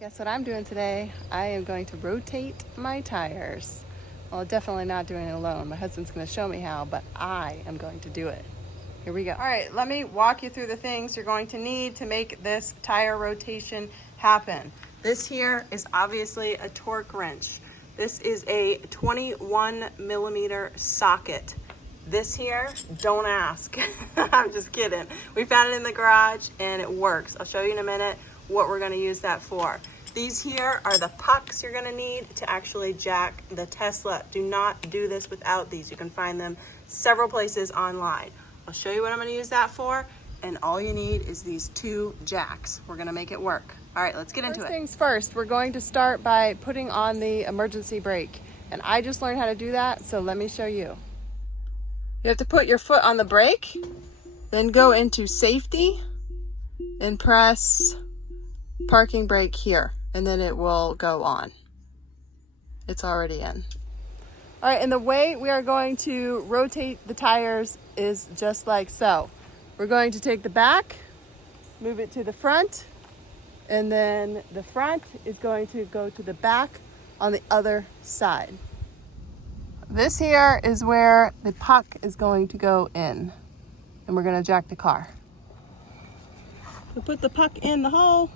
Guess what I'm doing today? I am going to rotate my tires. Well, definitely not doing it alone. My husband's going to show me how, but I am going to do it. Here we go. All right, let me walk you through the things you're going to need to make this tire rotation happen. This here is obviously a torque wrench. This is a 21 millimeter socket. This here, don't ask. I'm just kidding. We found it in the garage and it works. I'll show you in a minute what we're going to use that for. These here are the pucks you're going to need to actually jack the Tesla. Do not do this without these. You can find them several places online. I'll show you what I'm going to use that for, and all you need is these 2 jacks. We're going to make it work. All right, let's get into it. First things first, we're going to start by putting on the emergency brake, and I just learned how to do that, so let me show you. You have to put your foot on the brake, then go into safety and press parking brake here, and then it will go on. It's already in. All right, and the way we are going to rotate the tires is just like so. We're going to take the back, move it to the front, and then the front is going to go to the back on the other side. This here is where the puck is going to go in, and we're going to jack the car. So put the puck in the hole.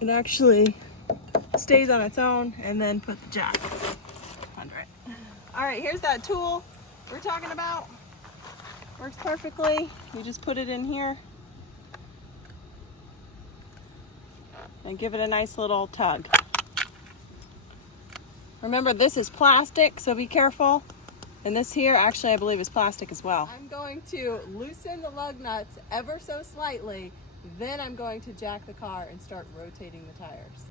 It actually stays on its own, and then put the jack under it. All right, here's that tool we're talking about. Works perfectly. You just put it in here and give it a nice little tug. Remember, this is plastic, so be careful. And this here, actually, I believe is plastic as well. I'm going to loosen the lug nuts ever so slightly. Then I'm going to jack the car and start rotating the tires.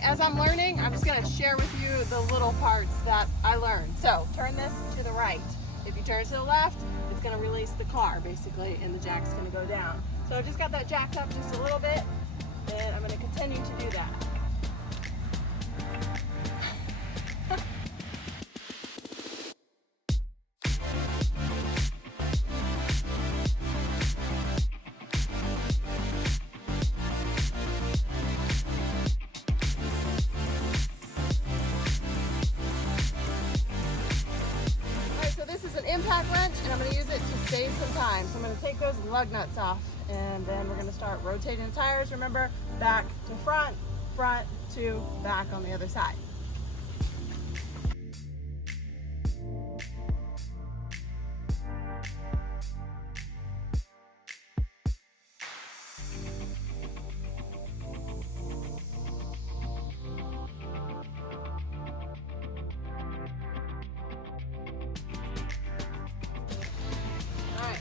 As I'm learning, I'm just going to share with you the little parts that I learned. So turn this to the right. If you turn it to the left, it's going to release the car basically, and the jack's going to go down. So I just got that jacked up just a little bit, and I'm going to continue to do that. Impact wrench, and I'm going to use it to save some time. So I'm going to take those lug nuts off, and then we're going to start rotating the tires. Remember, back to front, front to back on the other side.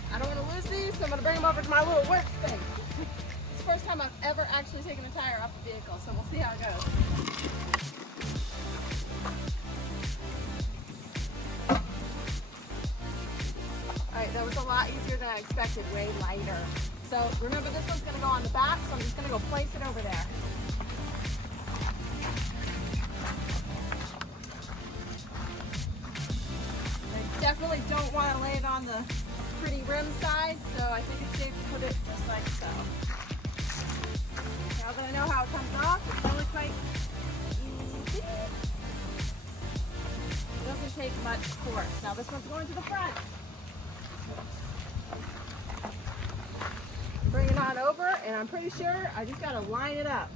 I don't want to lose these, so I'm going to bring them over to my little workspace. It's the first time I've ever actually taken a tire off the vehicle, so we'll see how it goes. Alright, that was a lot easier than I expected, way lighter. So remember, this one's going to go on the back, so I'm just going to go place it over there. I definitely don't want to lay it on the pretty rim side, so I think it's safe to put it just like so. Now that I know how it comes off, it's really quite easy. It doesn't take much force. Now this one's going to the front. Bring it on over, and I'm pretty sure I just got to line it up.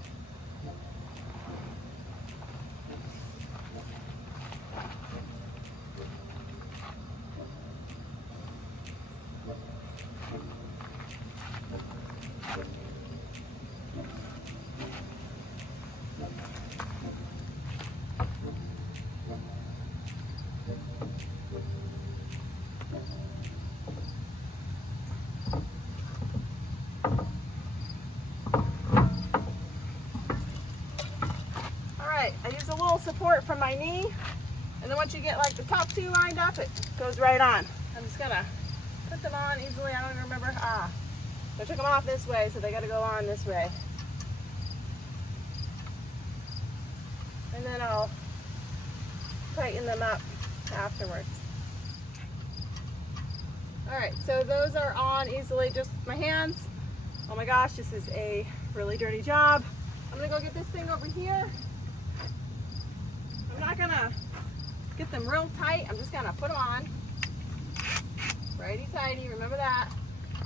I use a little support from my knee, and then once you get like the top two lined up, it goes right on. I'm just gonna put them on easily. I don't even remember. I took them off this way, so they gotta go on this way. And then I'll tighten them up afterwards. All right, so those are on easily just with my hands. Oh my gosh, this is a really dirty job. I'm gonna go get this thing over here. I'm not gonna get them real tight. I'm just gonna put them on. Righty-tighty, remember that.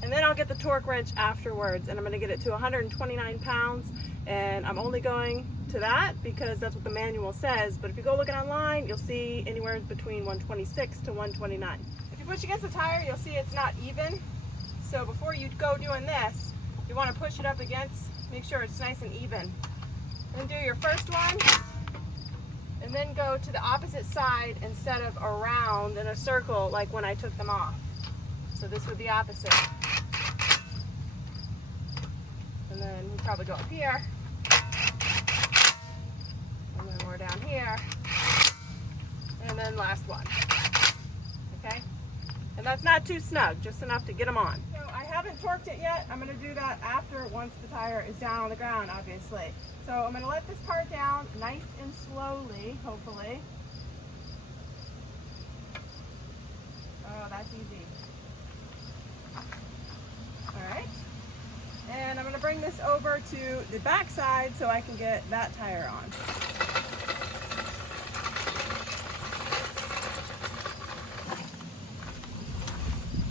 And then I'll get the torque wrench afterwards, and I'm gonna get it to 129 pounds. And I'm only going to that because that's what the manual says. But if you go looking online, you'll see anywhere between 126 to 129. If you push against the tire, you'll see it's not even. So before you go doing this, you wanna push it up against, make sure it's nice and even. Then do your first one, and then go to the opposite side instead of around in a circle like when I took them off. So this would be opposite. And then we'll probably go up here. And then we're down here. And then last one. Okay? And that's not too snug, just enough to get them on. So I haven't torqued it yet. I'm going to do that after, once the tire is down on the ground, obviously. So I'm going to let this part down nice and slowly, hopefully. Oh, that's easy. All right. And I'm going to bring this over to the back side so I can get that tire on.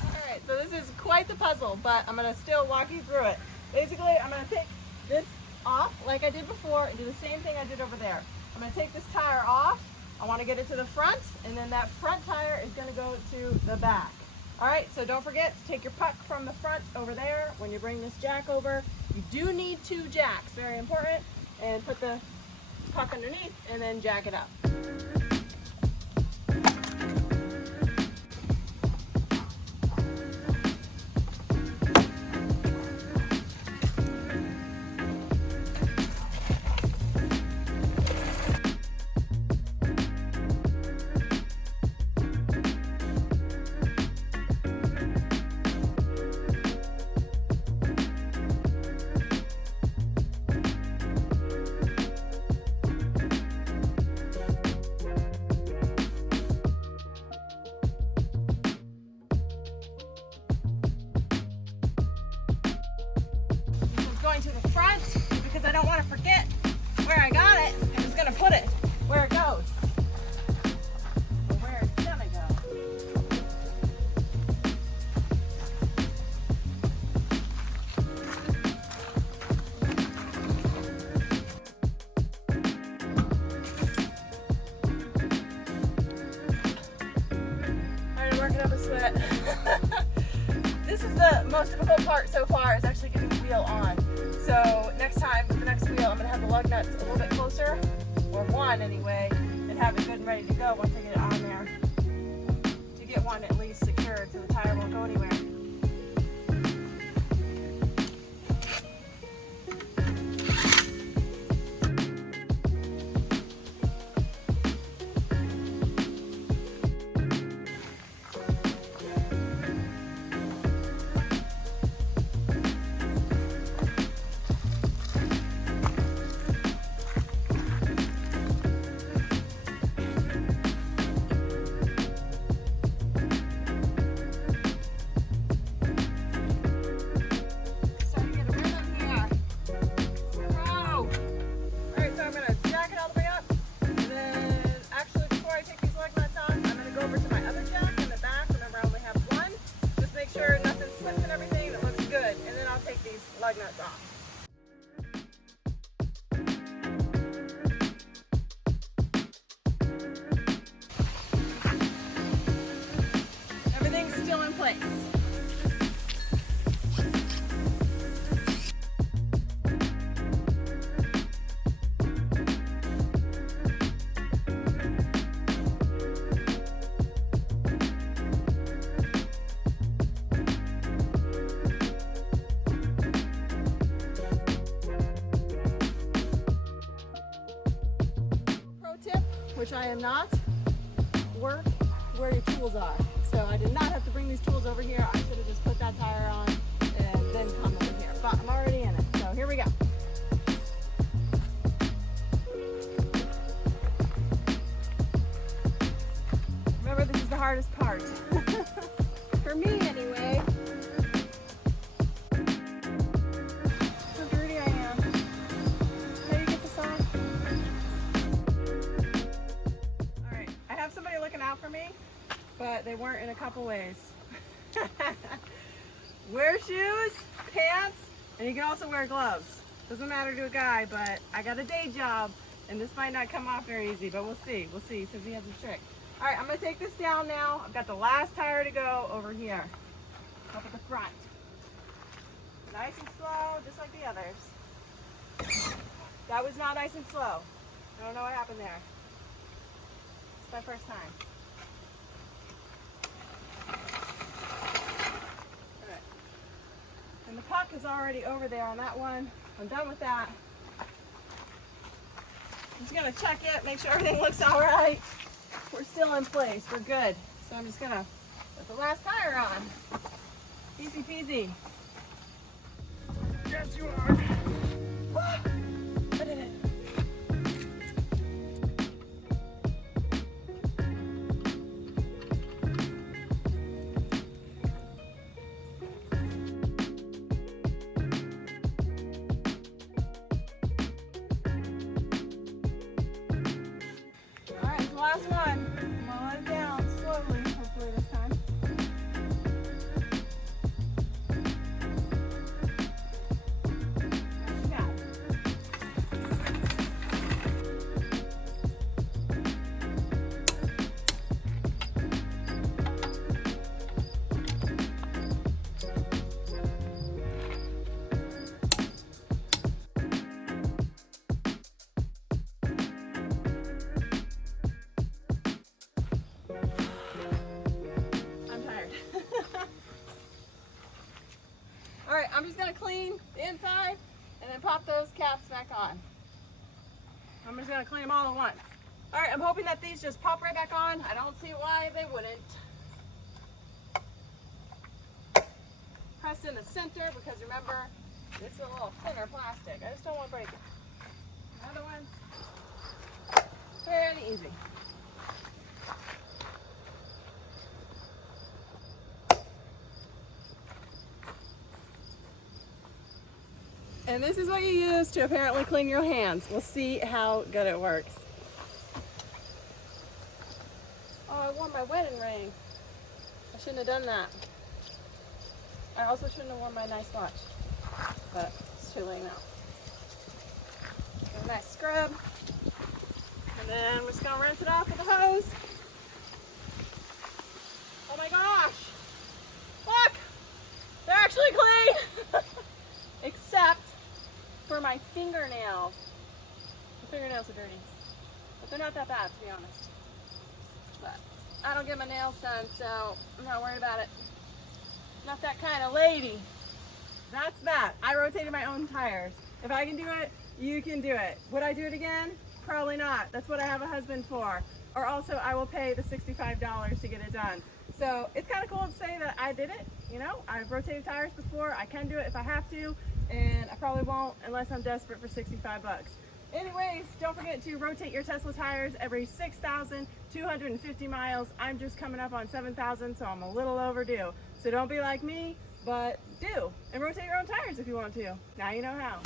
All right, so this is quite the puzzle, but I'm going to still walk you through it. Basically, I'm going to take this off like I did before and do the same thing I did over there. I'm going to take this tire off. I want to get it to the front, and then that front tire is going to go to the back. All right, so don't forget to take your puck from the front over there. When you bring this jack over, you do need 2 jacks, very important, and put the puck underneath and then jack it up. Going to the front because I don't want to forget where I got it. I'm just going to put it where it goes, or where it's going to go. Already working up a sweat. This is the most difficult part so far, is actually getting the wheel on. So next time, with the next wheel, I'm going to have the lug nuts a little bit closer, or one anyway, and have it good and ready to go once I get it on there. To get one at least secured so the tire won't go anywhere. Lug nuts off. Everything's still in place. Which I am not. where your tools are. So I did not have to bring these tools over here. I should have just put that tire on and then come over here. But I'm already in it. So here we go. Remember, this is the hardest part. For me anyway. How dirty I am. How do you get this off? Alright, I have somebody looking out for me, but they weren't in a couple ways. Wear shoes, pants, and you can also wear gloves. Doesn't matter to a guy, but I got a day job, and this might not come off very easy, but we'll see. We'll see, since he has a trick. All right, I'm gonna take this down now. I've got the last tire to go over here, up at the front. Nice and slow, just like the others. That was not nice and slow. I don't know what happened there. It's my first time. All right. And the puck is already over there on that one. I'm done with that. I'm just gonna check it, make sure everything looks all right. We're still in place, we're good. So I'm just gonna put the last tire on. Easy peasy. Yes, you are. I did it. All right, it's the last one. I'm gonna let it down slowly, hopefully this time. All right, I'm just gonna clean the inside and then pop those caps back on. I'm just gonna clean them all at once. All right, I'm hoping that these just pop right back on. I don't see why they wouldn't. Press in the center because remember, this is a little thinner plastic. I just don't want to break it. The other ones, fairly easy. And this is what you use to apparently clean your hands. We'll see how good it works. Oh, I wore my wedding ring. I shouldn't have done that. I also shouldn't have worn my nice watch, but it's too late now. Give it a nice scrub. And then we're just gonna rinse it off with a hose. Oh my gosh! Look! They're actually clean! Except for my fingernails. The fingernails are dirty. But they're not that bad, to be honest. But I don't get my nails done, so I'm not worried about it. Not that kind of lady. That's that. I rotated my own tires. If I can do it, you can do it. Would I do it again? Probably not. That's what I have a husband for. Or also, I will pay the $65 to get it done. So it's kind of cool to say that I did it. You know, I've rotated tires before. I can do it if I have to. And I probably won't unless I'm desperate for 65 bucks. Anyways, don't forget to rotate your Tesla tires every 6,250 miles. I'm just coming up on 7,000, so I'm a little overdue. So don't be like me, but do. And rotate your own tires if you want to. Now you know how.